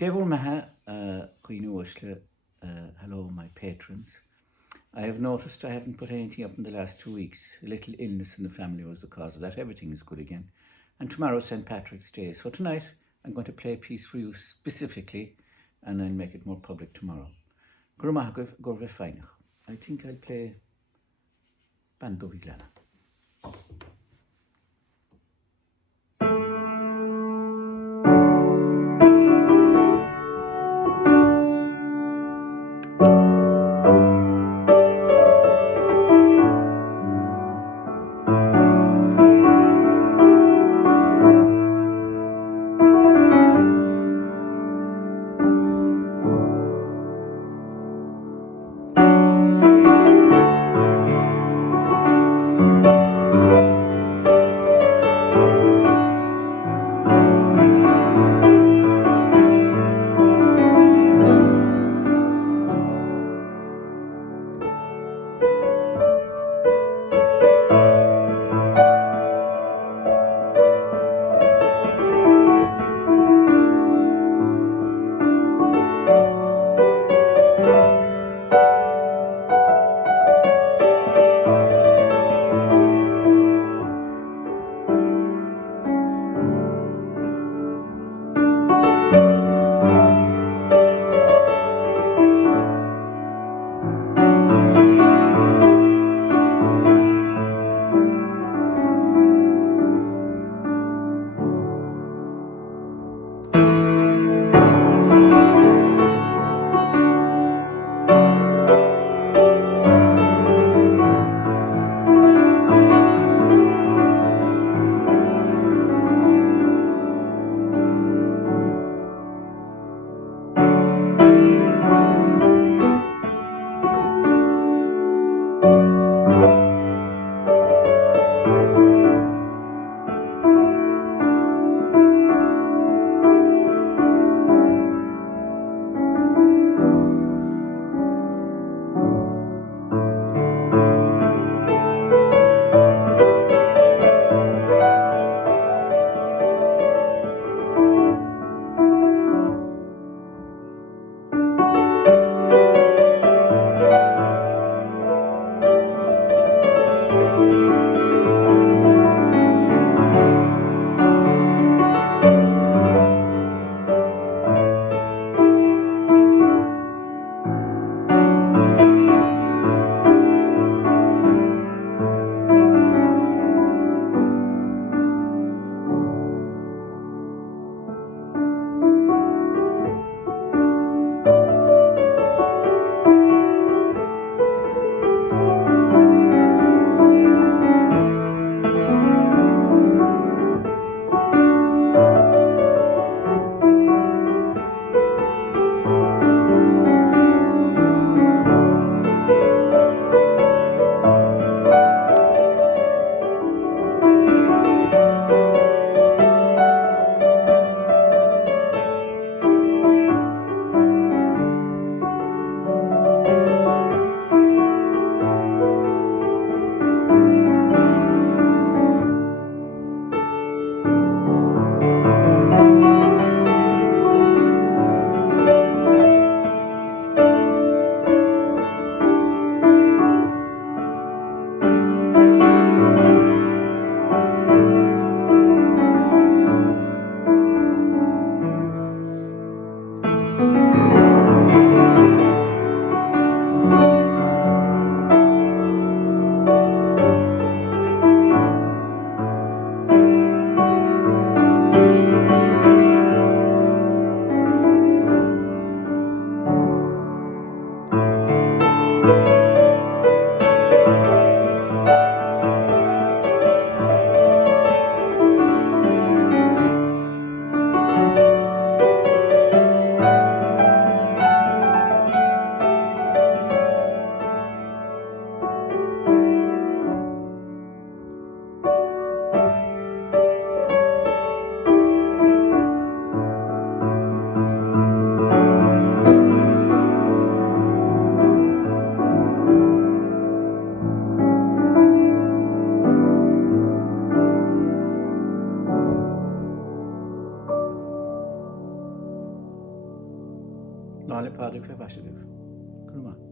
Devil Maha, hello, my patrons. I have noticed I haven't put anything up in the last 2 weeks. A little illness in the family was the cause of that. Everything is good again. And tomorrow's St. Patrick's Day. So tonight I'm going to play a piece for you specifically and I'll make it more public tomorrow. I think I'll play Bando Viglana. Nála Padre Crevashidov. Come on.